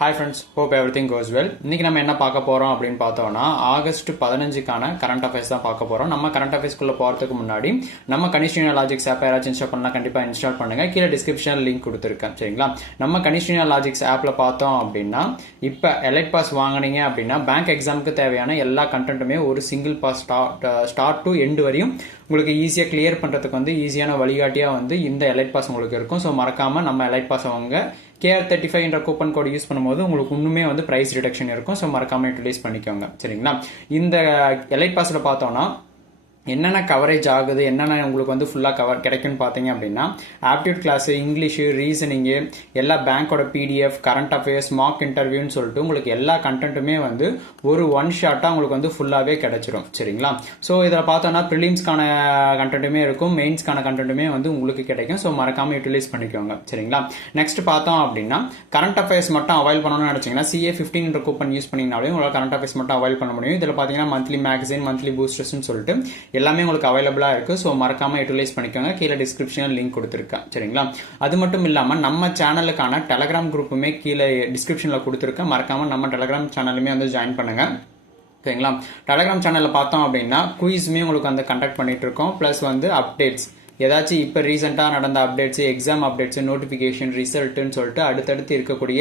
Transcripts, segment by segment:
Hi friends, hope every thing கோஸ் well. இன்னைக்கு நம்ம என்ன பார்க்க போறோம் அப்படின்னு பார்த்தோம்னா, ஆகஸ்ட் 15க்கான கரண்ட் அஃபேர்ஸ் தான் பார்க்க போறோம். நம்ம கரண்ட் அஃபேர்ஸ்க்குள்ள போறதுக்கு முன்னாடி நம்ம கனிஷ்டினியா லாஜிக்ஸ் ஆப் யாராச்சும் இன்ஸ்டால் பண்ணா கண்டிப்பா இன்ஸ்டால் பண்ணுங்க. கீழே டிஸ்கிரிப்ஷன் லிங்க் கொடுத்துருக்கேன், சரிங்களா? நம்ம கனிஷ்டினியா லாஜிக்ஸ் ஆப்ல பார்த்தோம் அப்படின்னா, இப்போ எலைட் பாஸ் வாங்கினீங்க அப்படின்னா பேங்க் எக்ஸாமுக்கு தேவையான எல்லா கண்டென்ட்டுமே ஒரு single pass start to end வரையும் உங்களுக்கு ஈஸியாக கிளியர் பண்ணுறதுக்கு வந்து ஈஸியான வழிகாட்டியாக வந்து இந்த எலைட் பாஸ் உங்களுக்கு இருக்கும். ஸோ மறக்காமல் நம்ம எலைட் பாஸ் அவங்க KR35 என்ற கூப்பன் கோட் யூஸ் பண்ணும்போது உங்களுக்கு இன்னுமே வந்து பிரைஸ் ரிடக்ஷன் இருக்கும். ஸோ மறக்காமல் யூட்டிலைஸ் பண்ணிக்கோங்க, சரிங்களா? இந்த எலைட் பாஸில் பார்த்தோன்னா என்னென்ன கவரேஜ் ஆகுது, என்னென்ன உங்களுக்கு வந்து ஃபுல்லாக கவர் கிடைக்கும்னு பார்த்தீங்க அப்படின்னா, ஆப்டியூட் கிளாஸு, இங்கிலீஷு, ரீசனிங்கு, எல்லா பேங்க்கோட PDF, கரண்ட் அஃபேர்ஸ், மார்க் இன்டர்வியூன்னு சொல்லிட்டு உங்களுக்கு எல்லா கண்டென்ட்டுமே வந்து ஒரு ஒன் ஷாட்டாக உங்களுக்கு வந்து ஃபுல்லாகவே கிடைச்சிடும், சரிங்களா? ஸோ இதில் பார்த்தோன்னா ப்ரிலிம்ஸ்க்கான கண்டென்ட்டுமே இருக்கும், மெயின்ஸ்க்கான கண்டென்ட்டுமே வந்து உங்களுக்கு கிடைக்கும். ஸோ மறக்காமல் யூட்டிலைஸ் பண்ணிக்கோங்க, சரிங்களா? நெக்ஸ்ட் பார்த்தோம் அப்படின்னா, கரண்ட் அஃபேர்ஸ் மட்டும் அவைல் பண்ணணும்னு நினச்சிங்கன்னா CA15 என்ற கூப்பன் யூஸ் பண்ணிங்கனாலே உங்களால் கரண்ட் அஃபேர்ஸ் மட்டும் அவைல் பண்ண முடியும். இதில் பார்த்தீங்கன்னா மந்த்லி மேகசின், மந்த்லி பூஸ்டர்ஸ்னு சொல்லிட்டு எல்லாமே உங்களுக்கு அவைலபிளாக இருக்குது. ஸோ மறக்காமல் யூட்டிலைஸ் பண்ணிக்கோங்க. கீழே டிஸ்கிரிப்ஷனில் லிங்க் கொடுத்துருக்கேன், சரிங்களா? அது மட்டும் இல்லாமல் நம்ம சேனலுக்கான டெலகிராம் குரூப்புமே கீழே டிஸ்கிரிப்ஷனில் கொடுத்துருக்கேன். மறக்காமல் நம்ம டெலகிராம் சேனலுமே வந்து ஜாயின் பண்ணுங்கள், சரிங்களா? டெலகிராம் சேனலில் பார்த்தோம் அப்படின்னா குயிஸுமே உங்களுக்கு வந்து கண்டக்ட் பண்ணிட்டு இருக்கோம். ப்ளஸ் வந்து அப்டேட்ஸ் ஏதாச்சும் இப்போ ரீசெண்டாக நடந்த அப்டேட்ஸ், எக்ஸாம் அப்டேட்ஸ், நோட்டிஃபிகேஷன், ரிசல்ட்டுன்னு சொல்லிட்டு அடுத்தடுத்து இருக்கக்கூடிய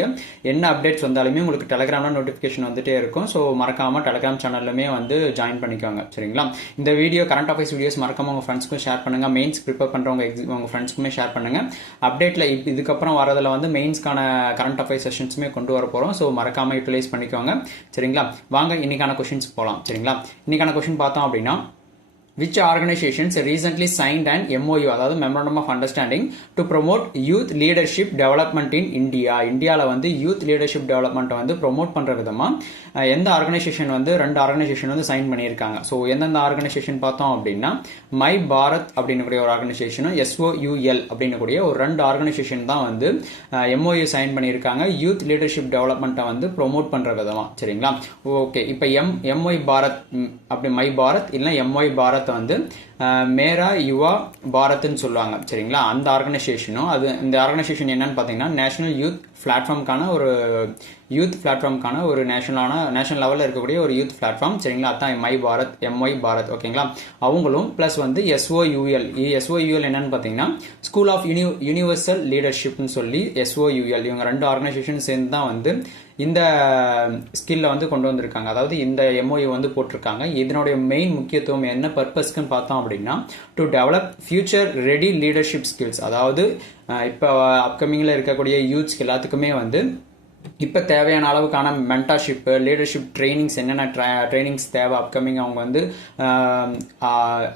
என்ன அப்டேட்ஸ் வந்தாலுமே உங்களுக்கு டெலகிராமில் நோட்டிஃபிகேஷன் வந்துட்டே இருக்கும். ஸோ மறக்காமல் டெலகிராம் சேனல்லுமே வந்து ஜாயின் பண்ணிக்கோங்க, சரிங்களா? இந்த வீடியோ கரண்ட் அஃபேர்ஸ் வீடியோஸ் மறக்காமல் உங்கள் ஃப்ரெண்ட்ஸ்க்கும் ஷேர் பண்ணுங்கள். மெயின்ஸ் ப்ரிப்பேர் பண்ணுறவங்க உங்கள் ஃப்ரெண்ட்ஸ்க்குமே ஷேர் பண்ணுங்கள். அப்டேட்டில் இதுக்கப்புறம் வரதில் வந்து மெயின்ஸ்க்கான கரண்ட் அஃபேர்ஸ் செஷன்ஸுமே கொண்டு வர போகிறோம். ஸோ மறக்காமல் யூட்டிலைஸ் பண்ணிக்கோங்க, சரிங்களா? வாங்க இன்னைக்கான கொஷின்ஸ் போகலாம், சரிங்களா? இன்னைக்கான கொஷின் பார்த்தோம் அப்படின்னா, which organizations recently signed an MOU, அதாவது Memorandum of Understanding to promote youth leadership development in India. இந்தியாவில் வந்து யூத் லீடர்ஷிப் டெவலப்மெண்ட்டை வந்து ப்ரொமோட் பண்ணுற விதமாக எந்த ஆர்கனைசேஷன் வந்து ரெண்டு ஆர்கனைசேஷன் வந்து சைன் பண்ணியிருக்காங்க. ஸோ எந்தெந்த ஆர்கனைசேஷன் பார்த்தோம் அப்படின்னா, மை பாரத் அப்படின்னு கூடிய ஒரு ஆர்கனைசேஷனும் SOUL அப்படின்னு கூடிய ஒரு ரெண்டு ஆர்கனைசேஷன் தான் வந்து MOU சைன் பண்ணியிருக்காங்க யூத் லீடர்ஷிப் டெவலப்மெண்ட்டை வந்து ப்ரொமோட் பண்ணுற விதமாக, சரிங்களா? ஓகே, இப்போ MY பாரத் அப்படி மை பாரத் இல்லை MY பாரத் வந்து மேரா யுவா பாரத்ன்னு சொல்லுவாங்க, சரிங்களா? அந்த ஆர்கனைசேஷனும் இந்த ஆர்கனைசேஷன் என்னன்னு பார்த்தீங்கன்னா, நேஷனல் யூத் பிளாட்ஃபார்முக்கான ஒரு நேஷனல் லெவலில் இருக்கக்கூடிய ஒரு யூத் பிளாட்ஃபார்ம், சரிங்களா? அதான் MY பாரத், ஓகேங்களா? அவங்களும் ப்ளஸ் வந்து SOUL என்னன்னு பார்த்தீங்கன்னா, ஸ்கூல் ஆஃப் யூனிவர்சல் லீடர்ஷிப்னு சொல்லி SOUL, இவங்க ரெண்டு ஆர்கனைசேஷன் சேர்ந்து தான் வந்து இந்த ஸ்கில்ல வந்து கொண்டு வந்திருக்காங்க. அதாவது இந்த MOU வந்து போட்டிருக்காங்க. இதனுடைய மெயின் முக்கியத்துவம் என்ன பர்பஸ்க்குன்னு பார்த்தோம் அப்படின்னா, to develop future ready leadership skills. அதாவது இப்போ அப்கமிங்கில் இருக்கக்கூடிய யூத்ஸ்க்கு எல்லாத்துக்குமே வந்து இப்போ தேவையான அளவுக்கான மென்டர்ஷிப்பு, லீடர்ஷிப் ட்ரைனிங்ஸ், என்னென்ன ட்ரைனிங்ஸ் தேவை அப்கமிங் அவங்க வந்து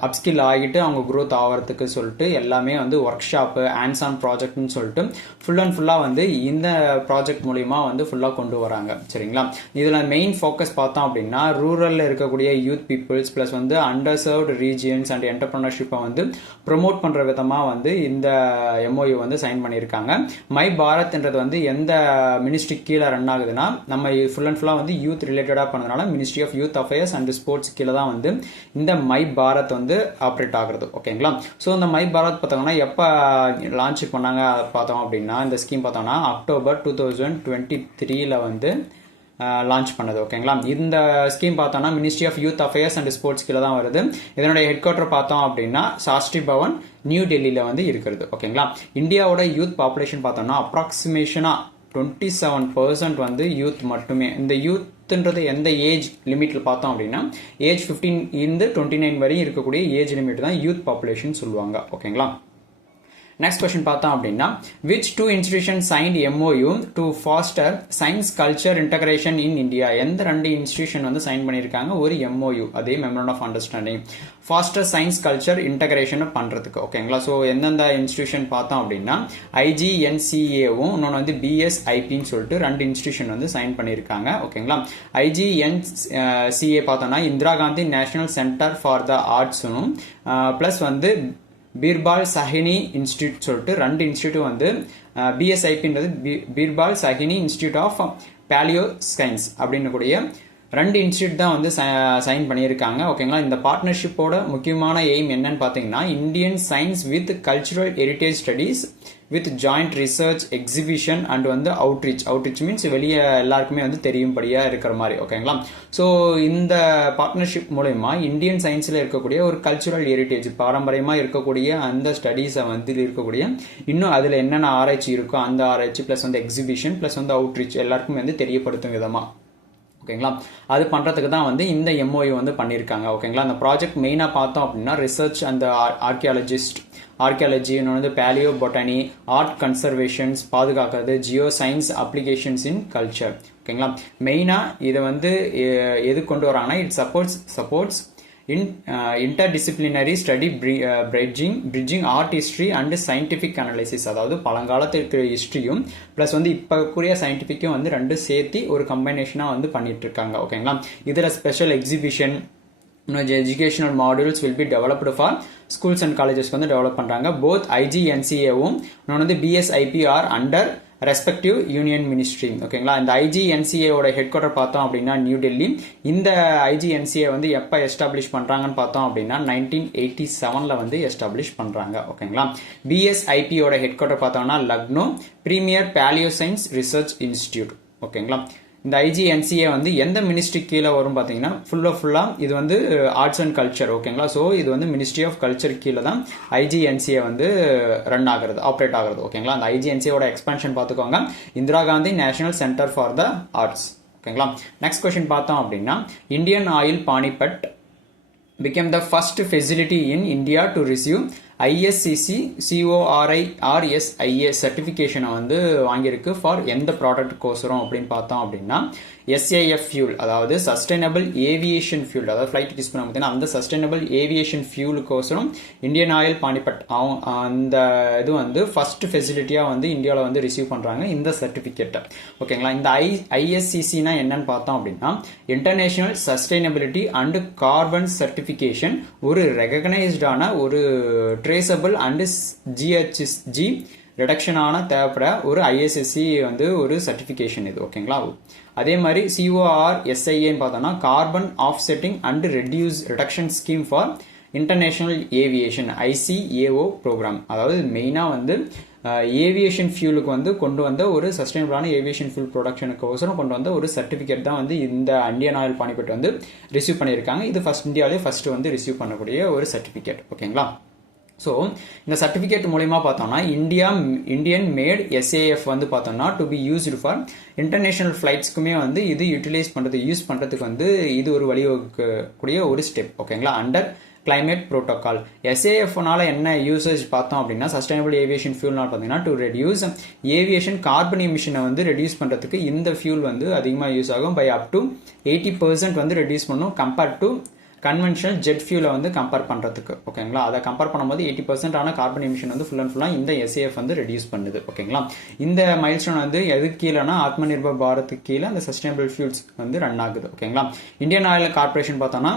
அப்ஸ்கில் ஆகிட்டு அவங்க க்ரோத் ஆகிறதுக்கு சொல்லிட்டு எல்லாமே வந்து ஒர்க் ஷாப்பு, ஹேண்ட்ஸ் ஆன் ப்ராஜெக்ட்னு சொல்லிட்டு ஃபுல்லாக வந்து இந்த ப்ராஜெக்ட் மூலிமா வந்து ஃபுல்லாக கொண்டு வராங்க, சரிங்களா? இதில் மெயின் ஃபோக்கஸ் பார்த்தோம் அப்படின்னா, ரூரலில் இருக்கக்கூடிய யூத் பீப்புள்ஸ் ப்ளஸ் வந்து அண்டர் சர்வ்டு ரீஜியன்ஸ் அண்ட் என்டர்பிரினர்ஷிப்பை வந்து ப்ரொமோட் பண்ணுற விதமாக வந்து இந்த MOU வந்து சைன் பண்ணியிருக்காங்க. மை பாரத்ன்றது வந்து எந்த மினிஸ்ட்ரி கீழே ரன் ஆகுதுன்னா, நம்ம ஃபுல்லாக வந்து யூத் ரிலேட்டடாக பண்ணதுனால ministry of youth affairs and sports கீழே தான் வந்து இந்த மை பாரத் வந்து ஆப்ரேட் ஆகுறது, ஓகேங்களா? ஸோ இந்த மை பாரத் பார்த்தோம்னா எப்போ லான்ச் பண்ணாங்க பார்த்தோம் அப்படின்னா, இந்த ஸ்கீம் பார்த்தோம்னா அக்டோபர் 2023 வந்து லான்ச் பண்ணது, ஓகேங்களா? இந்த ஸ்கீம் பார்த்தோம்னா ministry of youth affairs and sports கீழே தான் வருது. இதனுடைய ஹெட் குவார்டர் பார்த்தோம் அப்படின்னா சாஸ்திரி பவன், நியூ டெல்லியில் வந்து இருக்கிறது, ஓகேங்களா? இந்தியாவோட யூத் பாப்புலேஷன் பார்த்தோம்னா அப்ராக்சிமேஷனாக 27% வந்து யூத் மட்டுமே. இந்த யூத்ன்றது எந்த ஏஜ் லிமிட்டில் பார்த்தோம் அப்படின்னா, ஏஜ் 15 இருந்து 29 வரையும் இருக்கக்கூடிய ஏஜ் லிமிட் தான் யூத் பாப்புலேஷன் சொல்லுவாங்க, ஓகேங்களா? நெக்ஸ்ட் கொஸ்டின் பார்த்தோம் அப்படின்னா, which two institution signed MOU to foster science culture integration in India? எந்த ரெண்டு இன்ஸ்டிடியூஷன் வந்து சைன் பண்ணியிருக்காங்க ஒரு MOU, அதே memorandum of understanding foster science culture integration பண்ணுறதுக்கு, ஓகேங்களா? ஸோ எந்தெந்த இன்ஸ்டிடியூஷன் பார்த்தோம் அப்படின்னா, IGNCAவும் இன்னொன்று வந்து BSIPன்னு சொல்லிட்டு ரெண்டு இன்ஸ்டிடியூஷன் வந்து சைன் பண்ணியிருக்காங்க, ஓகேங்களா? IGNCA பார்த்தோம்னா Indira Gandhi national centre for the ஆர்ட்ஸும் ப்ளஸ் வந்து பீர்பால் சஹினி இன்ஸ்டியூட் சொல்லிட்டு ரெண்டு இன்ஸ்டியூட் வந்து BSIPன்றது Birbal Sahni institute of palaeo science அப்படின்னு கூடிய 2 இன்ஸ்டியூட் தான் வந்து சைன் பண்ணியிருக்காங்க. ஓகேங்களா. இந்த பார்ட்னர்ஷிப்போட முக்கியமான எய்ம் என்னன்னு பார்த்தீங்கன்னா Indian science with cultural heritage studies with joint research exhibition and வந்து அவுட்ரீச் மீன்ஸ் வெளியே எல்லாருக்குமே வந்து தெரியும்படியா இருக்கிற மாதிரி. ஓகேங்களா. ஸோ இந்த பார்ட்னர்ஷிப் மூலயமா இந்தியன் சயின்ஸில் இருக்கக்கூடிய ஒரு கல்ச்சுரல் ஹெரிட்டேஜ் பாரம்பரியமாக இருக்கக்கூடிய அந்த ஸ்டடீஸை வந்து இருக்கக்கூடிய இன்னும் அதில் என்னென்ன ஆராய்ச்சி இருக்கோ அந்த ஆராய்ச்சி ப்ளஸ் வந்து எக்ஸிபிஷன் ப்ளஸ் வந்து அவுட்ரீச் எல்லாருக்குமே வந்து தெரியப்படுத்தும் விதமாக. ஓகேங்களா. அது பண்ணுறதுக்கு தான் வந்து இந்த எம்ஓயு வந்து பண்ணியிருக்காங்க. ஓகேங்களா. அந்த ப்ராஜெக்ட் மெயினாக பார்த்தோம் அப்படின்னா ரிசர்ச் அந்த ஆர்கியாலஜி வந்து பேலியோ பொட்டானி ஆர்ட் கன்சர்வேஷன்ஸ் பாதுகாக்கிறது ஜியோ சயின்ஸ் அப்ளிகேஷன்ஸ் இன் கல்ச்சர். ஓகேங்களா. மெயினாக இதை வந்து எது கொண்டு வராங்கன்னா it supports interdisciplinary study bridging art history and scientific analysis. அதாவது பழங்காலத்தில் இருக்கிற ஹிஸ்ட்ரியும் ப்ளஸ் வந்து இப்போ கூடிய சயின்டிஃபிக்கும் வந்து ரெண்டு சேர்த்து ஒரு கம்பைனேஷனாக வந்து பண்ணிட்டு இருக்காங்க. ஓகேங்களா. இதில் special exhibition educational modules will be developed for schools and colleges வந்து டெவலப் பண்ணுறாங்க. போத் IGNCAவும் வந்து BSIPR under respective union ministry. ஓகேங்களா. இந்த IGNCAவோட ஹெட் குவார்டர் பார்த்தோம் அப்படின்னா நியூ டெல்லி. இந்த IGNCA வந்து எப்போ எஸ்டாப்ளிஷ் பண்ணுறாங்கன்னு பார்த்தோம் அப்படின்னா 1987 வந்து எஸ்டாப்ளிஷ் பண்ணுறாங்க. ஓகேங்களா. BSIPயோட ஹெட் குவார்டர் பார்த்தோம்னா Lucknow premier paleo science research institute. ஓகேங்களா. இந்த IGNCA வந்து எந்த மினிஸ்ட்ரி கீழே வரும் பார்த்தீங்கன்னா ஃபுல்லாக இது வந்து ஆர்ட்ஸ் அண்ட் கல்ச்சர். ஓகேங்களா. ஸோ இது வந்து மினிஸ்ட்ரி ஆஃப் கல்ச்சர் கீழே தான் IGNCA வந்து ரன் ஆகுறது ஆப்ரேட் ஆகுறது. ஓகேங்களா. அந்த IGNCAவோட எக்ஸ்பான்ஷன் பார்த்துக்கோங்க Indira Gandhi national centre for the arts. ஓகேங்களா. நெக்ஸ்ட் கொஸ்டின் பார்த்தோம் அப்படின்னா Indian oil Panipat became the first facility in India to receive ISCC CORI RSIA certification வந்து வாங்கியிருக்கு ஃபார் எந்த ப்ராடக்ட் கோசரம் அப்படின்னு பார்த்தோம் அப்படின்னா SAF fuel அதாவது சஸ்டைனபிள் ஏவியேஷன் ஃபியூல் அதாவது ஃப்ளைட் யூஸ் பண்ண பார்த்தீங்கன்னா அந்த சஸ்டைனபிள் ஏவியேஷன் ஃபியூலுக்கோசரம் இந்தியன் ஆயில் பானிபட் அந்த இது வந்து ஃபர்ஸ்ட் ஃபெசிலிட்டியாக வந்து இந்தியாவில் வந்து ரிசீவ் பண்ணுறாங்க இந்த சர்டிஃபிகேட்டை. ஓகேங்களா. இந்த ISCCனா என்னன்னு பார்த்தோம் அப்படின்னா international sustainability and carbon certification ஒரு ரெகக்னைஸ்டான ஒரு ட்ரேசபிள் அண்ட் GHG ரிடக்ஷனான தேவைப்பட ஒரு ISSC வந்து ஒரு சர்டிஃபிகேஷன் இது. ஓகேங்களா. அதே மாதிரி CORSIAன்னு பார்த்தோம்னா carbon offsetting and reduction scheme for international aviation ICAO programme. அதாவது மெயினாக வந்து ஏவியேஷன் ஃபியூலுக்கு வந்து கொண்டு வந்த ஒரு சஸ்டைனபிளான ஏவியேஷன் ஃபியூல் ப்ரொடக்ஷனுக்கோசரம் கொண்டு வந்த ஒரு சர்டிஃபிகேட் தான் வந்து இந்த இந்தியன் ஆயில் பானிபட் வந்து ரிசீவ் பண்ணியிருக்காங்க. இது இந்தியாவிலே ஃபர்ஸ்ட் வந்து ரிசீவ் பண்ணக்கூடிய ஒரு சர்டிஃபிகேட். ஓகேங்களா. ஸோ இந்த சர்டிஃபிகேட் மூலயமா பார்த்தோம்னா இந்தியன் மேட் SAF வந்து பார்த்தோம்னா to be used for international ஃப்ளைட்ஸ்க்குமே வந்து இது யூஸ் பண்ணுறதுக்கு வந்து இது ஒரு வழிவகுக்கக்கூடிய ஒரு ஸ்டெப். ஓகேங்களா. அண்டர் கிளைமேட் ப்ரோட்டோகால் SAFனால என்ன யூசேஜ் பார்த்தோம் அப்படின்னா சஸ்டைனபிள் ஏவியேஷன் ஃபியூல்னால பார்த்தீங்கன்னா டு ரெடியூஸ் ஏவியேஷன் கார்பன் எமிஷனை வந்து ரெடியூஸ் பண்ணுறதுக்கு இந்த ஃபியூல் வந்து அதிகமாக யூஸ் ஆகும் பை அப் டு 80% வந்து ரெடியூஸ் பண்ணும் கம்பேர்ட் டு கன்வென்ஷனல் ஜெட் ஃபியூலை வந்து கம்பேர் பண்ணுறதுக்கு. ஓகேங்களா. அதை கம்பேர் பண்ணும்போது 80% ஆன கார்பன் எமிஷன் வந்து ஃபுல்லாக இந்த SAF வந்து ரெடியூஸ் பண்ணுது. ஓகேங்களா. இந்த மைல்ஸ்டோன் வந்து எது கீழேனா ஆத்ம நிர்பர் பாரத்துக்கு கீழே அந்த சஸ்டைனபிள் ஃபியூல்ஸ் வந்து ரன் ஆகுது. ஓகேங்களா. இந்தியன் ஆயில் கார்பரேஷன் பார்த்தோம்னா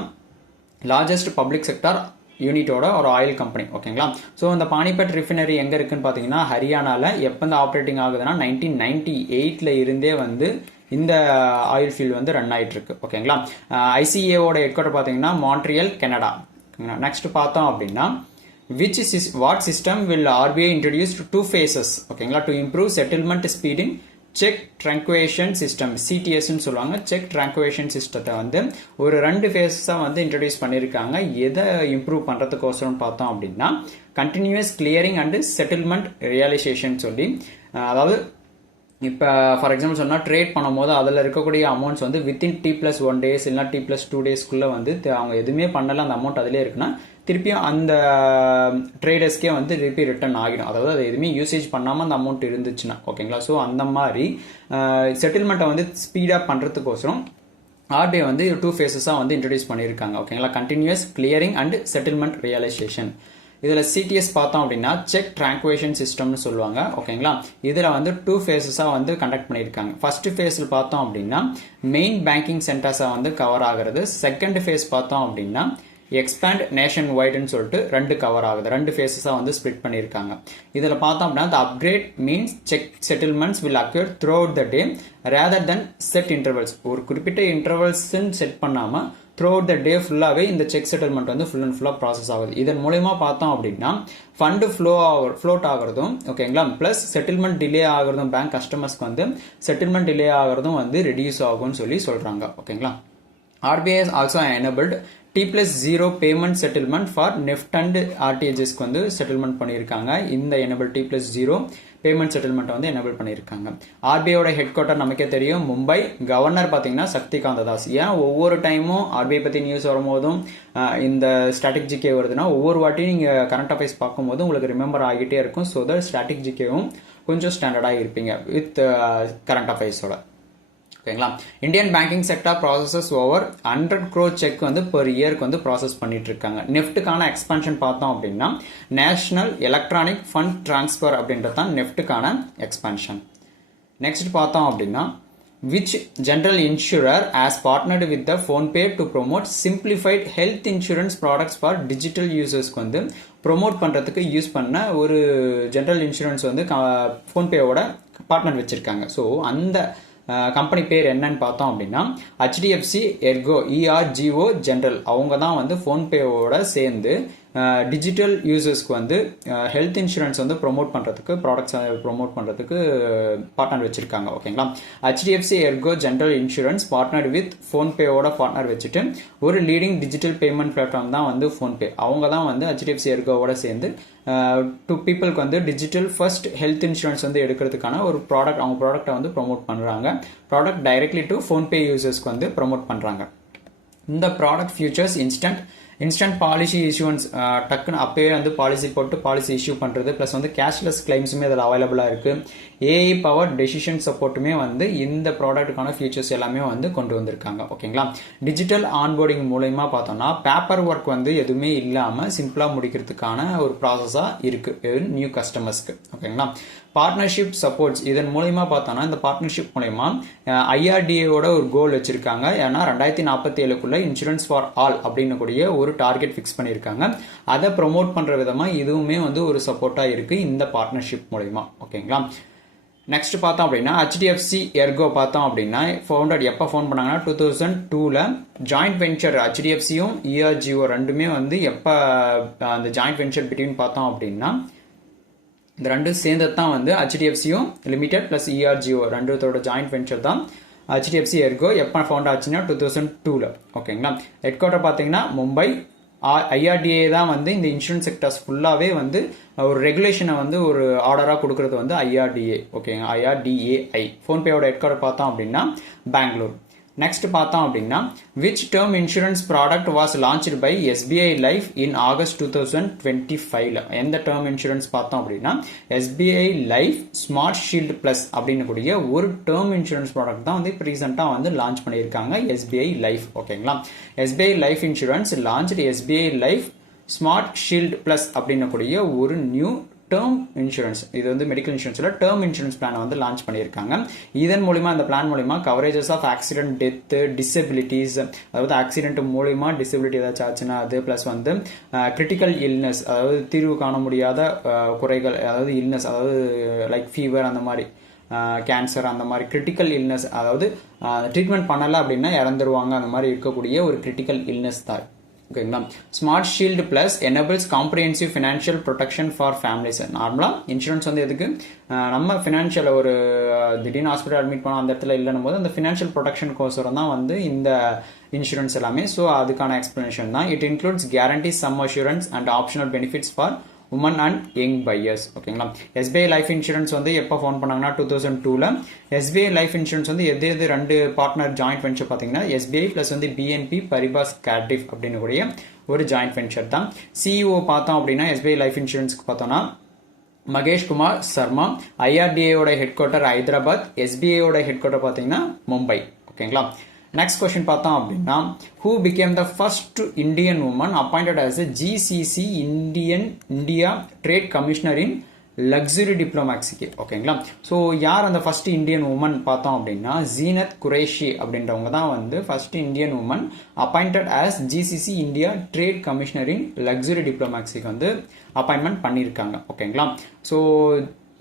லார்ஜஸ்ட் பப்ளிக் செக்டார் யூனிட்டோட ஒரு ஆயில் கம்பெனி. ஓகேங்களா. ஸோ இந்த பானிபட் ரிஃபைனரி எங்கே இருக்குன்னு பார்த்தீங்கன்னா ஹரியானாவில் எப்போ இந்த ஆப்ரேட்டிங் ஆகுதுன்னா 1998 இருந்தே வந்து இந்த ஆயில் ஃபீல்டு வந்து ரன் ஆகிட்டு இருக்கு. ஓகேங்களா. ICAOட ஹெட் குவார்டர் பார்த்தீங்கன்னா மான்ட்ரியல் கனடா. நெக்ஸ்ட் பார்த்தோம் அப்படின்னா what system will RBI introduce 2 phases. ஓகேங்களா. To improve settlement speed in cheque truncation system CTSன்னு சொல்லுவாங்க. செக் ட்ராங்குவேஷன் சிஸ்டத்தை வந்து ஒரு 2 ஃபேஸாக வந்து இன்ட்ரடியூஸ் பண்ணியிருக்காங்க. எதை இம்ப்ரூவ் பண்ணுறதுக்கோசரம் பார்த்தோம் அப்படின்னா continuous clearing and settlement realisation சொல்லி அதாவது இப்போ ஃபார் எக்ஸாம்பிள் சொன்னால் ட்ரேட் பண்ணும்போது அதில் இருக்கக்கூடிய அமௌண்ட்ஸ் வந்து வித்தின் T+1 days இல்லைனா T+2 daysக்குள்ளே வந்து அவங்க எதுவுமே பண்ணலை அந்த அமௌண்ட் அதிலே இருக்குன்னா திருப்பியும் அந்த ட்ரேடர்ஸ்க்கே வந்து திருப்பி ரிட்டர்ன் ஆகிடும். அதாவது அது எதுவுமே யூசேஜ் பண்ணாமல் அந்த அமௌண்ட் இருந்துச்சுன்னா. ஓகேங்களா. ஸோ அந்த மாதிரி செட்டில்மெண்ட்டை வந்து ஸ்பீடாக பண்ணுறதுக்கோசரம் RBI வந்து 2 phases வந்து இன்ட்ரடியூஸ் பண்ணியிருக்காங்க. ஓகேங்களா. Continuous clearing and settlement realisation. இதில் CTS பார்த்தோம் அப்படின்னா செக் ட்ராங்குவேஷன் சிஸ்டம்னு சொல்லுவாங்க. ஓகேங்களா. இதில் வந்து 2 phases வந்து கண்டக்ட் பண்ணியிருக்காங்க. ஃபர்ஸ்ட் ஃபேஸில் பார்த்தோம் அப்படின்னா மெயின் பேங்கிங் சென்டர்ஸை வந்து கவர் ஆகிறது. செகண்ட் ஃபேஸ் பார்த்தோம் அப்படின்னா எக்ஸ்பேண்ட் நேஷன் வைடுன்னு சொல்லிட்டு ரெண்டு கவர் ஆகுது, ரெண்டு ஃபேஸஸாக வந்து ஸ்ப்ளிட் பண்ணியிருக்காங்க. இதில் பார்த்தோம் அப்படின்னா the upgrade means check settlements will occur throughout the day rather than set intervals. ஒரு குறிப்பிட்ட இன்டர்வல்ஸ்ன்னு செட் பண்ணாமல் த்ரூஅவுட் த டே ஃபுல்லாகவே இந்த செக் செட்டில்மெண்ட் வந்து ஃபுல் அண்ட் ஃபுல்லாக ப்ராசஸ் ஆகுது. இதன் மூலயமா பார்த்தோம் அப்படின்னா ஃபண்டு ஃப்ளோட் ஆகிறதும் ஓகேங்களா, ப்ளஸ் செட்டில்மெண்ட் டிலே ஆகிறதும், பேங்க் கஸ்டமர்ஸ்க்கு வந்து செட்டில்மெண்ட் டிலே ஆகிறதும் வந்து ரெடியூஸ் ஆகும்னு சொல்கிறாங்க. ஓகேங்களா. RBI has also enabled T+0 payment settlement for NEFT and ஆர்டிஹெச்எஸ்க்கு வந்து செட்டில்மெண்ட் பண்ணியிருக்காங்க. இந்த எனபிள் T+0 பேமெண்ட் செட்டில்மெண்ட் வந்து எனபிள் பண்ணியிருக்காங்க. ஆர்பிஐயோட ஹெட் குவார்ட்டர் நமக்கே தெரியும் மும்பை. கவர்னர் பார்த்தீங்கன்னா சக்திகாந்த தாஸ். ஏன் ஒவ்வொரு டைமும் ஆர்பிஐ பற்றி நியூஸ் வரும்போதும் இந்த ஸ்டாட்டிக் ஜிகே வருதுன்னா ஒவ்வொரு வாட்டியும் நீங்கள் கரண்ட் அஃபேர்ஸ் பார்க்கும்போது உங்களுக்கு ரிமெம்பர் ஆகிட்டே இருக்கும். ஸோ தட் ஸ்டாட்டிக் ஜிகேவும் கொஞ்சம் ஸ்டாண்டர்டாக இருப்பீங்க வித் கரண்ட் அஃபேர்ஸோட. ஓகேங்களா. Indian banking sector processes over 100 crore cheque வந்து பெர் இயருக்கு வந்து ப்ராசஸ் பண்ணிட்டு இருக்காங்க. நெஃப்ட்டுக்கான எக்ஸ்பான்ஷன் பார்த்தோம் அப்படின்னா நேஷனல் எலக்ட்ரானிக் ஃபண்ட் டிரான்ஸ்ஃபர் அப்படின்றது தான் நெஃப்ட்டுக்கான எக்ஸ்பான்ஷன். நெக்ஸ்ட் பார்த்தோம் அப்படின்னா which general insurer has partnered with the PhonePe to promote simplified health insurance products for digital users வந்து ப்ரொமோட் பண்ணுறதுக்கு யூஸ் பண்ண ஒரு ஜென்ரல் இன்சூரன்ஸ் வந்து ஃபோன்பேவோட பார்ட்னர் வச்சுருக்காங்க. ஸோ அந்த கம்பெனி பேர் என்னன்னு பார்த்தோம் அப்படின்னா HDFC ERGO ஜென்ரல். அவங்க தான் வந்து ஃபோன்பேவோட சேர்ந்து டிஜிட்டல் யூசர்ஸ்க்கு வந்து ஹெல்த் இன்சூரன்ஸ் வந்து ப்ரொமோட் பண்ணுறதுக்கு, ப்ராடக்ட்ஸ் ப்ரொமோட் பண்ணுறதுக்கு பார்ட்னர் வச்சுருக்காங்க. ஓகேங்களா. HDFC general insurance partner with ஃபோன்பேவோட பார்ட்னர் வச்சுட்டு ஒரு லீடிங் டிஜிட்டல் பேமெண்ட் பிளாட்ஃபார்ம் தான் வந்து ஃபோன்பே. அவங்க தான் வந்து HDFC ERGOவோட சேர்ந்து டு பீப்புளுக்கு வந்து டிஜிட்டல் ஃபர்ஸ்ட் ஹெல்த் இன்சூரன்ஸ் வந்து எடுக்கிறதுக்கான ஒரு ப்ராடக்ட், அவங்க ப்ராடக்ட்டை வந்து ப்ரொமோட் பண்ணுறாங்க. ப்ராடக்ட் டைரக்ட்லி டு ஃபோன்பே யூசர்ஸ்க்கு வந்து ப்ரொமோட் பண்ணுறாங்க. இந்த product features instant policy issuance, டக்குன்னு அப்போயே வந்து பாலிசி போட்டு பாலிசி இஷ்யூ பண்ணுறது, ப்ளஸ் வந்து கேஷ்லெஸ் கிளைம்ஸுமே அதில் அவைலபிளாக இருக்குது. ஏஐ பவர் டெசிஷன் சப்போர்ட்டுமே வந்து இந்த ப்ராடக்ட்டுக்கான ஃபியூச்சர்ஸ் எல்லாமே வந்து கொண்டு வந்திருக்காங்க. ஓகேங்களா. டிஜிட்டல் ஆன்போர்டிங் மூலயமா பார்த்தோம்னா பேப்பர் ஒர்க் வந்து எதுவுமே இல்லாமல் சிம்பிளாக முடிக்கிறதுக்கான ஒரு ப்ராசஸாக இருக்குது நியூ கஸ்டமர்ஸ்க்கு. ஓகேங்களா. பார்ட்னர்ஷிப் சப்போர்ட்ஸ், இதன் மூலயமா பார்த்தோம்னா இந்த பார்ட்னர்ஷிப் மூலயமா IRDAவோட ஒரு கோல் வச்சிருக்காங்க. ஏன்னா 2047 இன்சூரன்ஸ் ஃபார் ஆல் அப்படின்னு கூடிய ஒரு டார்கெட் ஃபிக்ஸ் பண்ணியிருக்காங்க. அதை ப்ரொமோட் பண்ணுற விதமாக இதுவுமே வந்து ஒரு சப்போர்ட்டாக இருக்குது இந்த பார்ட்னர்ஷிப் மூலயமா. ஓகேங்களா. நெக்ஸ்ட் பார்த்தோம் அப்படின்னா HDFC ERGO பார்த்தோம் அப்படின்னா ஃபவுண்டட் எப்போ ஃபவுண்ட் பண்ணாங்கன்னா 2002 ஜாயிண்ட் வெஞ்சர் HDFCயும் ERGO ரெண்டுமே வந்து எப்போ அந்த ஜாயிண்ட் வெஞ்சர் பிட்வீன் பார்த்தோம் அப்படின்னா இந்த ரெண்டும் சேர்ந்தது தான் வந்து HDFCயும் லிமிடெட் பிளஸ் ERGO ரெண்டுத்தோட ஜாயிண்ட் வெஞ்சர் தான் HDFC ERGO. எப்போ ஃபவுண்ட் ஆச்சுன்னா 2002. ஓகேங்களா. ஹெட் குவார்ட்டர் பார்த்தீங்கன்னா மும்பை. IRDA தான் வந்து இந்த இன்சூரன்ஸ் செக்டர்ஸ் ஃபுல்லாகவே வந்து ஒரு ரெகுலேஷனை வந்து ஒரு ஆர்டராக கொடுக்கறது வந்து IRDA. ஓகேங்க. IRDAI. ஃபோன்பேயோட ஹெட் குவார்ட்டர் பார்த்தோம் அப்படின்னா பெங்களூர். நெக்ஸ்ட் பார்த்தோம் அப்படின்னா which term insurance product was launched by SBI life in August 2025. எந்த டேர்ம் இன்சூரன்ஸ் பார்த்தோம் அப்படின்னா SBI life smart shield plus அப்படின்னு கூடிய ஒரு டேர்ம் இன்சூரன்ஸ் ப்ராடக்ட் தான் வந்து ரீசெண்டாக வந்து லான்ச் பண்ணியிருக்காங்க SBI லைஃப். ஓகேங்களா. SBI life insurance launched SBI life smart shield plus அப்படின்னு கூடிய ஒரு நியூ டேர்ம் இன்சூரன்ஸ். இது வந்து மெடிக்கல் இன்சூரன்ஸில் டேர்ம் இன்சூரன்ஸ் பிளானை வந்து லான்ச் பண்ணியிருக்காங்க. இதன் மூலிமா இந்த பிளான் மூலிமா coverages of accident, death, disabilities, அதாவது ஆக்சிடென்ட் மூலிமா டிசபிலிட்டி ஏதாச்சும் ஆச்சுன்னா அது, ப்ளஸ் வந்து கிரிட்டிக்கல் இல்னஸ், அதாவது தீர்வு காண முடியாத குறைகள், அதாவது இல்னஸ், அதாவது லைக் ஃபீவர், அந்த மாதிரி கேன்சர், அந்த மாதிரி கிரிட்டிக்கல் இல்னஸ், அதாவது ட்ரீட்மெண்ட் பண்ணலை அப்படின்னா இறந்துருவாங்க, அந்த மாதிரி இருக்கக்கூடிய ஒரு கிரிட்டிக்கல் இல்னஸ் தான். ஓகேங்களா. Smart shield plus enables comprehensive financial protection for families. நார்மலாக இன்சூரன்ஸ் வந்து எதுக்கு, நம்ம ஃபினான்ஷியல் ஒரு திடீர்னு ஹாஸ்பிட்டல் அட்மிட் பண்ணோம் அந்த இடத்துல இல்லைன்னும் போது அந்த ஃபினான்ஷியல் ப்ரொடெக்ஷன் கோசரம் தான் வந்து இந்த இன்சூரன்ஸ் எல்லாமே. ஸோ அதுக்கான எக்ஸ்பிளனேஷன் தான். It includes guarantee sum assurance and optional benefits for woman and young buyers. ஓகேங்களா. SBI லைஃப் இன்சூரன்ஸ் வந்து எப்போ ஃபவுண்ட் பண்ணாங்கன்னா 2002. SBI லைஃப் இன்சூரன்ஸ் வந்து எது ரெண்டு பார்ட்னர் ஜாயிண்ட் வெஞ்சர் பார்த்தீங்கன்னா SBI பிளஸ் வந்து BNP பரிபாஸ் கேர்டிஃப் அப்படின்னு கூடிய ஒரு ஜாயிண்ட் வெஞ்சர் தான். CEO பார்த்தோம் அப்படின்னா SBI லைஃப் இன்சூரன்ஸ்க்கு பார்த்தோம்னா மகேஷ் குமார் சர்மா. IRDAயோட ஹெட் குவார்ட்டர் ஹைதராபாத். SBIயோட ஹெட் குவார்ட்டர் பார்த்தீங்கன்னா மும்பை. ஓகேங்களா. நெக்ஸ்ட் கொஸ்டின் பார்த்தோம் அப்படின்னா who became the first Indian woman appointed as a GCC India Trade Commissioner in luxury டிப்ளோமேக்ஸிக்கு. ஓகேங்களா. ஸோ யார் அந்த ஃபர்ஸ்ட் இந்தியன் உமன் பார்த்தோம் அப்படின்னா ஜீனத் குரேஷி அப்படின்றவங்க தான் வந்து first Indian woman appointed as GCC India trade கமிஷனரின் லக்ஸுரி டிப்ளோமேக்ஸிக்கு வந்து அப்பாயின்மெண்ட் பண்ணியிருக்காங்க. ஓகேங்களா. ஸோ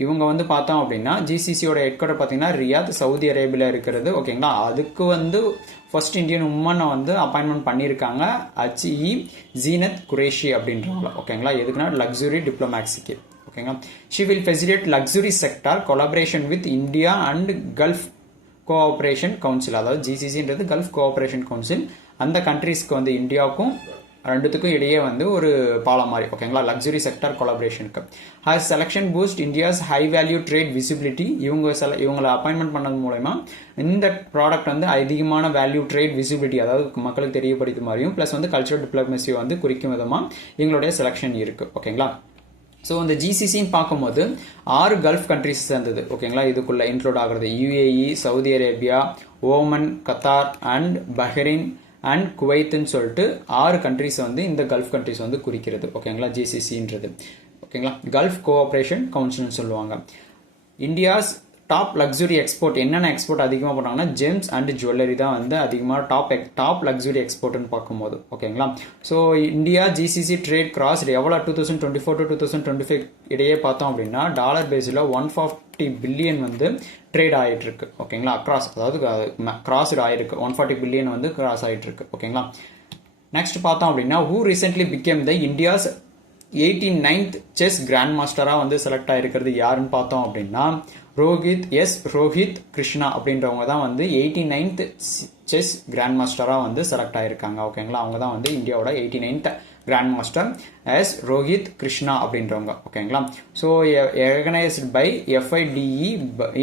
இவங்க வந்து பார்த்தோம் அப்படின்னா ஜிசிசியோட ஹெட் குவார்டர் பார்த்தீங்கன்னா ரியாத் சவுதி அரேபியாவில் இருக்கிறது. ஓகேங்களா. அதுக்கு வந்து ஃபர்ஸ்ட் இந்தியன் உமனை வந்து அப்பாயின்மெண்ட் பண்ணியிருக்காங்க HE ஜீனத் குரேஷி அப்படின்றவங்கள. ஓகேங்களா. எதுக்குன்னா லக்ஸுரி டிப்ளோமேக்ஸிக்கு. ஓகேங்களா. She will facilitate luxury sector collaboration with India and gulf cooperation council. அதாவது ஜிசிசின்றது கல்ஃப் கோஆபரேஷன் கவுன்சில். அந்த கண்ட்ரீஸ்க்கு வந்து இந்தியாவுக்கும் ரெண்டுத்துக்கும் இடையே வந்து ஒரு பாலம் மாதிரி. ஓகேங்களா. லக்ஸுரி செக்டார் கொலாபரேஷனுக்கு. Has selection boost India's high value trade visibility. இவங்களை அப்பாயின்மெண்ட் பண்ணது மூலமா இந்த ப்ராடக்ட் வந்து அதிகமான வேல்யூ ட்ரேட் விசிபிலிட்டி, அதாவது மக்களுக்கு தெரியப்படுத்த மாதிரியும் ப்ளஸ் வந்து கல்ச்சரல் டிப்ளமசி வந்து குறிக்கும் விதமாக எங்களுடைய செலக்ஷன் இருக்கு. ஓகேங்களா. ஸோ இந்த ஜிசிசின்னு பார்க்கும்போது 6 கல்ஃப் கண்ட்ரிஸ் சேர்ந்தது. ஓகேங்களா. இதுக்குள்ள இன்க்ளூட் ஆகுறது UAE, Saudi Arabia, Oman, Qatar and Bahrain and குவைத்னு சொல்லிட்டு 6 கண்ட்ரிஸ் வந்து இந்த கல்ஃப் கண்ட்ரிஸ் வந்து குறிக்கிறது. ஓகேங்களா. ஜிசிசின்றது. ஓகேங்களா. கல்ஃப் கோஆபரேஷன் கவுன்சில்னு சொல்லுவாங்க. இந்தியாஸ் டாப் லக்ஸுரி எக்ஸ்போர்ட் என்னென்ன எக்ஸ்போர்ட் அதிகமாக பண்ணுறாங்கன்னா ஜெம்ஸ் அண்ட் ஜுவல்லரி தான் வந்து அதிகமாக டாப் லக்ஸுரி எக்ஸ்போர்ட்னு பார்க்கும்போது. ஓகேங்களா. So India GCC trade cross எவ்வளோ 2024 to 2025 இடையே பார்த்தோம் அப்படின்னா டாலர் பேஸில் 140 பில்லியன் வந்து ட்ரேட் ஆகிட்டு இருக்கு. ஓகேங்களா. அக்ராஸ், அதாவது கிராஸ்டு ஆயிருக்கு. 140 பில்லியன் வந்து கிராஸ் ஆகிட்டு இருக்கு. ஓகேங்களா. நெக்ஸ்ட் பார்த்தோம் அப்படின்னா who recently became the India's 89th chess grand மாஸ்டராக வந்து செலக்ட் ஆகிருக்கிறது யாருன்னு பார்த்தோம் அப்படின்னா ரோஹித் கிருஷ்ணா அப்படின்றவங்க தான் வந்து 89th செஸ் கிராண்ட் மாஸ்டராக வந்து செலக்ட் ஆகிருக்காங்க. ஓகேங்களா. அவங்க தான் வந்து இந்தியாவோட 89th grand master S Rohit Krishna அப்படின்றவங்க. ஓகேங்களா. So organised by FIDE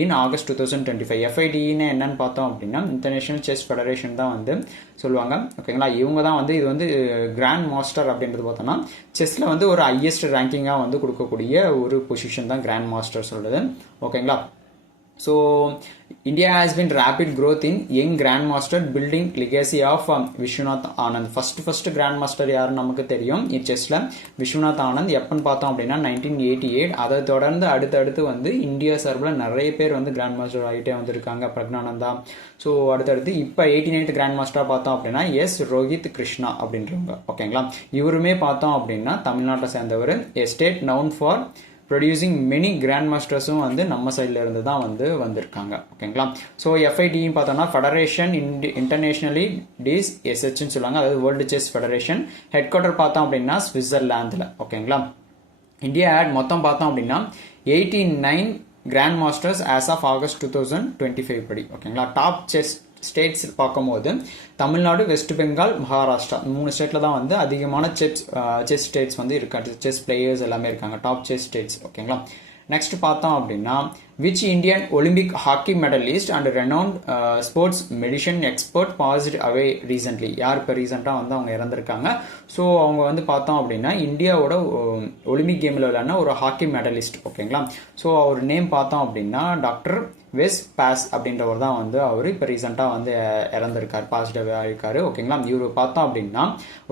in August 2025. FIDEன்னு என்னன்னு பார்த்தோம் அப்படின்னா இன்டர்நேஷனல் செஸ் ஃபெடரேஷன் தான் வந்து சொல்லுவாங்க. ஓகேங்களா. இவங்க தான் வந்து இது வந்து கிராண்ட் மாஸ்டர் அப்படின்றது பார்த்தோம்னா செஸ்ல வந்து ஒரு ஹையஸ்ட் ரேங்கிங்காக வந்து கொடுக்கக்கூடிய ஒரு பொசிஷன் தான் கிராண்ட் மாஸ்டர் சொல்றது. ஓகேங்களா. So India has been rapid growth in young grandmaster building legacy of Viswanath Anand. First grand master யாருன்னு நமக்கு தெரியும் செஸ்ல விஸ்வநாத் ஆனந்த். எப்பன்னு பார்த்தோம் அப்படின்னா 1988. அதை தொடர்ந்து அடுத்தடுத்து வந்து இந்தியா சார்பில் நிறைய பேர் வந்து கிராண்ட் மாஸ்டர் ஆகிட்டே வந்திருக்காங்க. பிரக்னானந்தா. ஸோ அடுத்தடுத்து இப்போ 89th கிராண்ட் மாஸ்டராக பார்த்தோம் அப்படின்னா ரோஹித் கிருஷ்ணா அப்படின்றவங்க. ஓகேங்களா. இவருமே பார்த்தோம் அப்படின்னா தமிழ்நாட்டை சேர்ந்தவர். A state known for producing many grand மாஸ்டர்ஸும் வந்து நம்ம சைடில் இருந்து தான் வந்து வந்திருக்காங்க. ஓகேங்களா. ஸோ FIDE பார்த்தோம்னா ஃபெடரேஷன் இன்டர்நேஷனலி டிஸ் SHன்னு சொல்லுவாங்க. அதாவது world chess federation. Headquarter பார்த்தோம் அப்படின்னா சுவிட்சர்லாந்தில். ஓகேங்களா. இந்தியா மொத்தம் பார்த்தோம் அப்படின்னா 89 grand masters as of August 2025 படி. ஓகேங்களா. டாப் செஸ் ஸ்டேட்ஸ் பார்க்கும்போது தமிழ்நாடு, வெஸ்ட் பெங்கால், மகாராஷ்டிரா 3 ஸ்டேட்ல தான் வந்து அதிகமான செஸ் ஸ்டேட்ஸ் வந்து இருக்காங்க. செஸ் பிளேயர்ஸ் எல்லாமே இருக்காங்க. Top chess states. ஓகேங்களா. நெக்ஸ்ட் பார்த்தோம் அப்படின்னா which Indian Olympic hockey medallist and renowned sports medicine expert past away recently. யார் இப்போ ரீசெண்டாக வந்து அவங்க இறந்துருக்காங்க. ஸோ அவங்க வந்து பார்த்தோம் அப்படின்னா இந்தியாவோட ஒலிம்பிக் கேமில் விளையாடின ஒரு ஹாக்கி மெடலிஸ்ட். ஓகேங்களா. ஸோ அவர் நேம் பார்த்தோம் அப்படின்னா டாக்டர் வெஸ் பாஸ் அப்படின்றவர் தான் வந்து அவர் இப்போ ரீசெண்டாக வந்து இறந்திருக்காரு, பாசிட்டிவ் ஆகிருக்காரு. ஓகேங்களா. இவர் பார்த்தோம் அப்படின்னா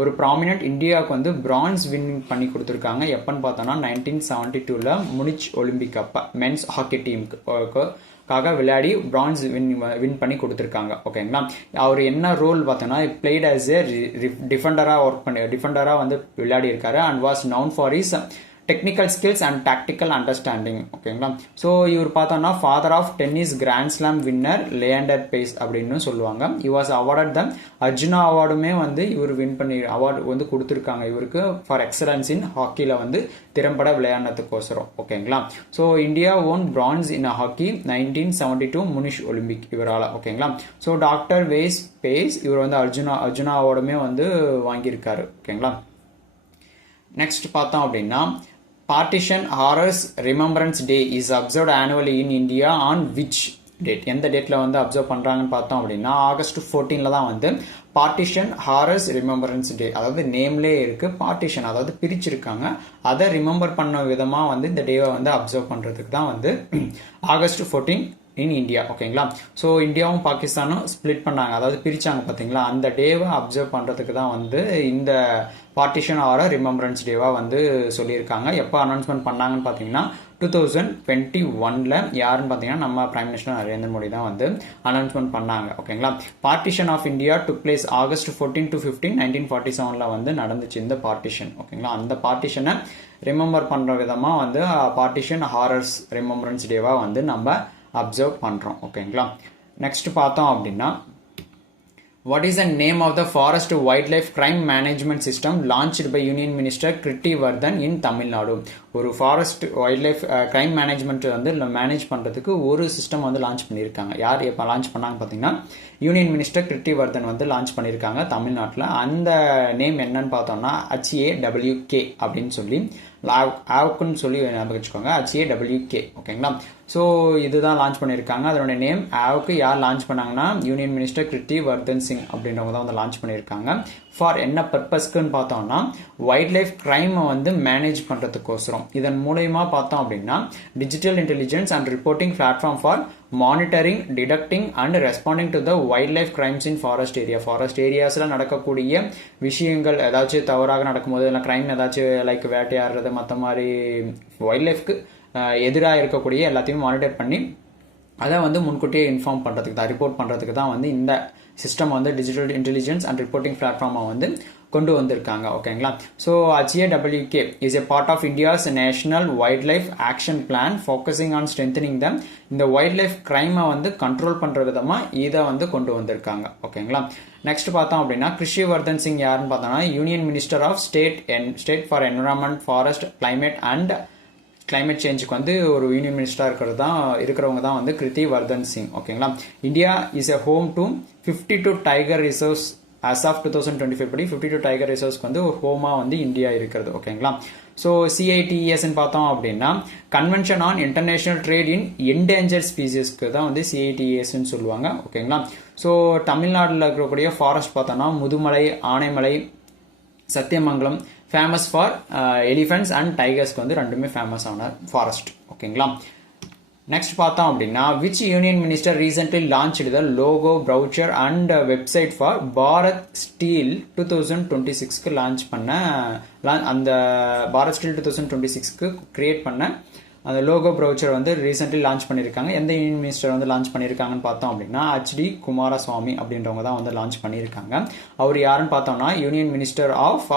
ஒரு ப்ராமினென்ட் இந்தியாவுக்கு வந்து பிரான்ஸ் வின் பண்ணி கொடுத்துருக்காங்க. எப்பன்னு பார்த்தோம்னா 1972 முனிச் ஒலிம்பிக் அப்போ மென்ஸ் ஹாக்கி டீமுக்காக விளையாடி பிரான்ஸ் வின் பண்ணி கொடுத்துருக்காங்க. ஓகேங்களா. அவர் என்ன ரோல் பார்த்தோன்னா பிளேட் ஆஸ் ஏ டிஃபெண்டராக வந்து விளையாடி இருக்காரு and was known for his technical skills and tactical understanding. ஓகேங்களா. ஸோ இவர் பார்த்தோம்னா father of tennis grand slam winner Leander Paes அப்படின்னு சொல்லுவாங்க. He was awarded the Arjuna அவார்டுமே வந்து இவர் வின் பண்ணி அவார்டு வந்து கொடுத்துருக்காங்க இவருக்கு ஃபார் எக்ஸலன்ஸ் இன் ஹாக்கியில் வந்து திறம்பட விளையாடுறதுக்கோசரம். ஓகேங்களா. ஸோ இந்தியா ஓன் பிரான்ஸ் இன் ஹாக்கி 1972 முனிஷ் ஒலிம்பிக் இவரால். ஓகேங்களா. ஸோ டாக்டர் வேஸ் பேஸ் இவர் வந்து அர்ஜுனா அவார்டுமே வந்து வாங்கியிருக்காரு. ஓகேங்களா. நெக்ஸ்ட் பார்த்தோம் அப்படின்னா partition horrors remembrance day is observed annually in India on which date. எந்த டேட்டில் வந்து அப்சர்வ் பண்ணுறாங்கன்னு பார்த்தோம் அப்படின்னா ஆகஸ்ட் 14 தான் வந்து பார்ட்டிஷன் ஹாரர்ஸ் ரிமெம்பரன்ஸ் டே. அதாவது நேம்லேயே இருக்குது பார்ட்டிஷன், அதாவது பிரிச்சிருக்காங்க. அதை ரிமெம்பர் பண்ண விதமாக வந்து இந்த டேவை வந்து அப்சர்வ் பண்ணுறதுக்கு தான் வந்து ஆகஸ்ட் 14 இன் இந்தியா. ஓகேங்களா. ஸோ இந்தியாவும் பாகிஸ்தானும் ஸ்பிளிட் பண்ணாங்க, அதாவது பிரிச்சாங்க பார்த்தீங்களா. அந்த டேவை அப்சர்வ் பண்ணுறதுக்கு தான் வந்து இந்த பார்ட்டிஷன் ஆர் ரிமெம்பரன்ஸ் டேவா வந்து சொல்லியிருக்காங்க. எப்போ அனௌன்ஸ்மெண்ட் பண்ணாங்கன்னு பார்த்தீங்கன்னா 2021ல யாருன்னு பார்த்தீங்கன்னா நம்ம பிரைம் மினிஸ்டர் நரேந்திர மோடி தான் வந்து அனௌன்ஸ்மெண்ட் பண்ணாங்க. ஓகேங்களா. Partition of India took place August 14 to 15 1947ல வந்து நடந்துச்சு இந்த பார்ட்டிஷன். ஓகேங்களா. அந்த பார்ட்டிஷனை ரிமெம்பர் பண்ற விதமா வந்து பார்ட்டிஷன் ஹாரர்ஸ் ரிமெம்பரன்ஸ் டேவா வந்து நம்ம அப்சர்வ் பண்றோம். ஓகேங்களா. நெக்ஸ்ட் பார்த்தோம் அப்படின்னா what is the name of the forest wildlife crime management system launched by Union Minister Kriti Vardhan in Tamil Nadu? ஒரு forest wild life crime management வந்து மேனேஜ் பண்ணுறதுக்கு ஒரு சிஸ்டம் வந்து லான்ச் பண்ணியிருக்காங்க. யார் எப்போ லான்ச் பண்ணாங்க பார்த்தீங்கன்னா யூனியன் மினிஸ்டர் கிருட்டி வர்தன் வந்து லான்ச் பண்ணியிருக்காங்க தமிழ்நாட்டில். அந்த நேம் என்னன்னு பார்த்தோம்னா HAWK அப்படின்னு சொல்லி ஆவுக்குன்னு சொல்லி ஞாபகம் வச்சுக்கோங்க. HAWK. ஓகேங்களா. ஸோ இதுதான் லான்ச் பண்ணியிருக்காங்க. அதனுடைய நேம் ஆவுக்கு யார் லான்ச் பண்ணாங்கன்னா யூனியன் மினிஸ்டர் கிருட்டி வர்தன் சிங் அப்படின்றவங்க தான் வந்து லான்ச் பண்ணியிருக்காங்க. ஃபார் என்ன பர்பஸ்க்குன்னு பார்த்தோம்னா வைல்ட் லைஃப் கிரைமை வந்து மேனேஜ் பண்ணுறதுக்கோசரம். இதன் மூலயமா பார்த்தோம் அப்படின்னா digital intelligence and reporting platform for monitoring, detecting and responding to the wildlife crimes in forest area. Forest ஏரியாஸில் நடக்கக்கூடிய விஷயங்கள் ஏதாச்சும் தவறாக நடக்கும்போது இல்லை கிரைம் ஏதாச்சும் லைக் வேட்டையாடுறது மற்ற மாதிரி வைல்ட் லைஃப்க்கு எதிராக இருக்கக்கூடிய எல்லாத்தையும் மானிட்டர் பண்ணி அதை வந்து முன்கூட்டியே இன்ஃபார்ம் பண்ணுறதுக்கு தான், ரிப்போர்ட் பண்ணுறதுக்கு தான் வந்து இந்த சிஸ்டம் வந்து டிஜிட்டல் இன்டெலிஜென்ஸ் அண்ட் ரிப்போர்ட்டிங் பிளாட்ஃபார்மை வந்து கொண்டு வந்திருக்காங்க. ஓகேங்களா. So HAWK is a part of India's national wild life action plan focusing on strengthening the இந்த வைல்ட் லைஃப் கிரைமை வந்து கண்ட்ரோல் பண்ணுற விதமாக இதை வந்து கொண்டு வந்திருக்காங்க. ஓகேங்களா. நெக்ஸ்ட் பார்த்தோம் அப்படின்னா கிருஷி வர்தன் சிங் யாருன்னு பார்த்தோம்னா union minister of state for environment, forest, climate and climate சேஞ்சுக்கு வந்து ஒரு யூனியன் மினிஸ்டராக இருக்கிறவங்க தான் வந்து கிருத்தி வர்தன் சிங். ஓகேங்களா. India is a home to 52 tiger reserves as of 2025 படி 52 டைகர் ரிசர்வ்ஸ்க்கு வந்து ஹோமா வந்து இந்தியா இருக்கிறது. ஓகேங்களா. ஸோ CITESன்னு பார்த்தோம் அப்படின்னா convention on international trade in endangered ஸ்பீசிஸ்க்கு தான் வந்து CITESன்னு சொல்லுவாங்க. ஓகேங்களா. ஸோ தமிழ்நாட்டில் இருக்கக்கூடிய ஃபாரஸ்ட் பார்த்தோம்னா Mudumalai, Anaimalai, Sathyamangalam famous for elephants and டைகர்ஸ்க்கு வந்து ரெண்டுமே ஃபேமஸ் ஆன ஃபாரஸ்ட். ஓகேங்களா. நெக்ஸ்ட் பார்த்தோம் அப்படின்னா which union minister recently launched the logo, brochure and website for Bharat steel 2026க்கு லான்ச் பண்ண அந்த பாரத் ஸ்டீல் 2026க்கு கிரியேட் பண்ண அந்த லோகோ ப்ரௌச்சர் வந்து ரீசென்ட்லி லான்ச் பண்ணியிருக்காங்க. எந்த யூனியன் மினிஸ்டர் வந்து லான்ச் பண்ணியிருக்காங்கன்னு பார்த்தோம் அப்படின்னா HD குமாரசுவாமி அப்படின்றவங்க தான் வந்து லான்ச் பண்ணியிருக்காங்க. அவர் யாருன்னு பார்த்தோம்னா union minister of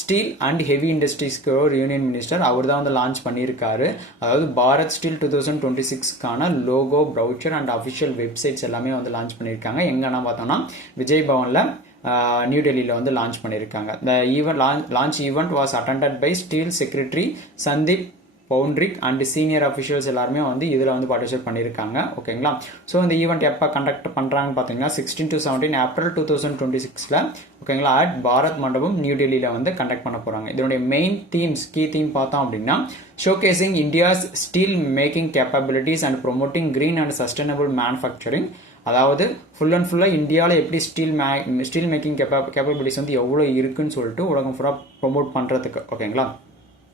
steel and heavy இண்டஸ்ட்ரீஸ்க்கு ஒரு யூனியன் மினிஸ்டர், அவர் தான் வந்து லான்ச் பண்ணியிருக்காரு. அதாவது பாரத் ஸ்டீல் 2026க்கான logo, brochure and official websites எல்லாமே வந்து லான்ச் பண்ணியிருக்காங்க. எங்கன்னா பார்த்தோம்னா விஜய் பவனில் நியூ டெல்லியில் வந்து லான்ச் பண்ணியிருக்காங்க. The launch event was attended by steel secretary Sandeep Poundrik and senior officials எல்லாருமே வந்து இதில் வந்து பார்ட்டிசிபேட் பண்ணியிருக்காங்க. ஓகேங்களா. ஸோ இந்த ஈவெண்ட் எப்போ கண்டக்ட் பண்ணுறாங்கன்னு பார்த்தீங்கன்னா 16 to 17 ஏப்ரல் 2026ல ஓகேங்களா அட் பாரத் மண்டபம் நியூ டெல்லியில் வந்து கண்டக்ட் பண்ண போகிறாங்க. இதனுடைய மெயின் கீ தீம் பார்த்தோம் அப்படின்னா showcasing India's steel making capabilities and promoting green and sustainable manufacturing. அதாவது ஃபுல் அண்ட் ஃபுல்லாக இந்தியாவில் எப்படி ஸ்டீல் மேக்கிங் கேப்பபிலிட்டிஸ் வந்து எவ்வளோ இருக்குன்னு சொல்லிட்டு உலகம் ஃபுல்லாக ப்ரொமோட் பண்ணுறதுக்கு. ஓகேங்களா.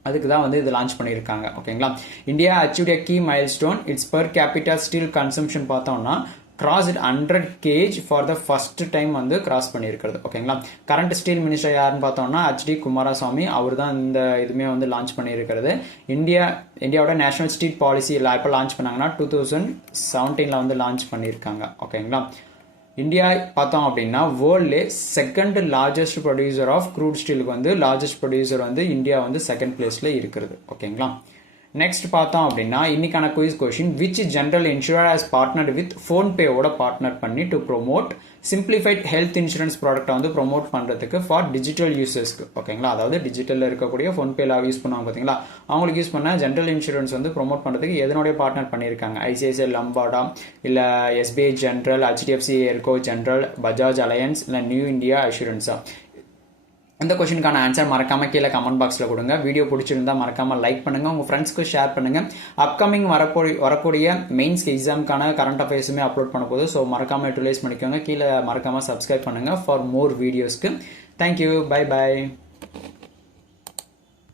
அதுக்கு தான் வந்து இது லான்ச் பண்ணியிருக்காங்க. ஓகேங்களா. India achieved a key milestone. Its per capita steel consumption பார்த்தோம்னா cross 100 kg for the first time வந்து கிராஸ் பண்ணியிருக்கிறது. ஓகேங்களா. கரண்ட் ஸ்டீல் மினிஸ்டர் யாருன்னு பார்த்தோம்னா HD குமாரசுவாமி, அவர் தான் இந்த இதுமே வந்து லான்ச் பண்ணியிருக்கிறது. இந்தியாவோட நேஷனல் ஸ்டீல் பாலிசி எப்போ லான்ச் பண்ணாங்கன்னா 2017ல் வந்து லான்ச் பண்ணியிருக்காங்க. ஓகேங்களா. இந்தியா பார்த்தோம் அப்படின்னா வேர்ல்ட்லே second largest producer of crude ஸ்டீலுக்கு வந்து லார்ஜஸ்ட் ப்ரொடியூசர் வந்து இந்தியா வந்து செகண்ட் பிளேஸ்ல இருக்கிறது. ஓகேங்களா. நெக்ஸ்ட் பார்த்தோம் அப்படின்னா இன்னைக்கான quiz question which general insurer has partnered with ஃபோன்பேவோட பார்ட்னர் பண்ணி to promote simplified health insurance ப்ராடக்ட்டை வந்து ப்ரோமோட் பண்ணுறதுக்கு ஃபார் டிஜிட்டல் யூசர்ஸ்க்கு. ஓகேங்களா. அதாவது டிஜிட்டலில் இருக்கக்கூடிய ஃபோன்பேல யூஸ் பண்ணுவாங்க பார்த்தீங்களா, அவங்களுக்கு யூஸ் பண்ண ஜெனரல் இன்சூரன்ஸ் வந்து ப்ரோமோட் பண்ணுறதுக்கு எதனுடைய பார்ட்னர் பண்ணியிருக்காங்க? ICICI லம்பார்டா, இல்லை SBI general, HDFC Ergo general, Bajaj alliance, இல்லை நியூ இந்தியா அஷூரன்ஸா? இந்த கொஸ்டினுக்கான ஆன்சர் மறக்காம கீழே கமெண்ட் பாக்ஸில் கொடுங்க. வீடியோ பிடிச்சிருந்தா மறக்காம லைக் பண்ணுங்க, உங்க ஃப்ரெண்ட்ஸ்க்கு ஷேர் பண்ணுங்க. அப்கமிங் வரக்கூடிய மெயின்ஸ் எக்ஸாமுக்கான கரண்ட் அஃபேர்ஸுமே அப்லோட் பண்ண போது, ஸோ மறக்காம யூட்டிலைஸ் பண்ணிக்கோங்க. கீழே மறக்காம சப்ஸ்கிரைப் பண்ணுங்க ஃபார் மோர் வீடியோஸ்க்கு. தேங்க்யூ. பை.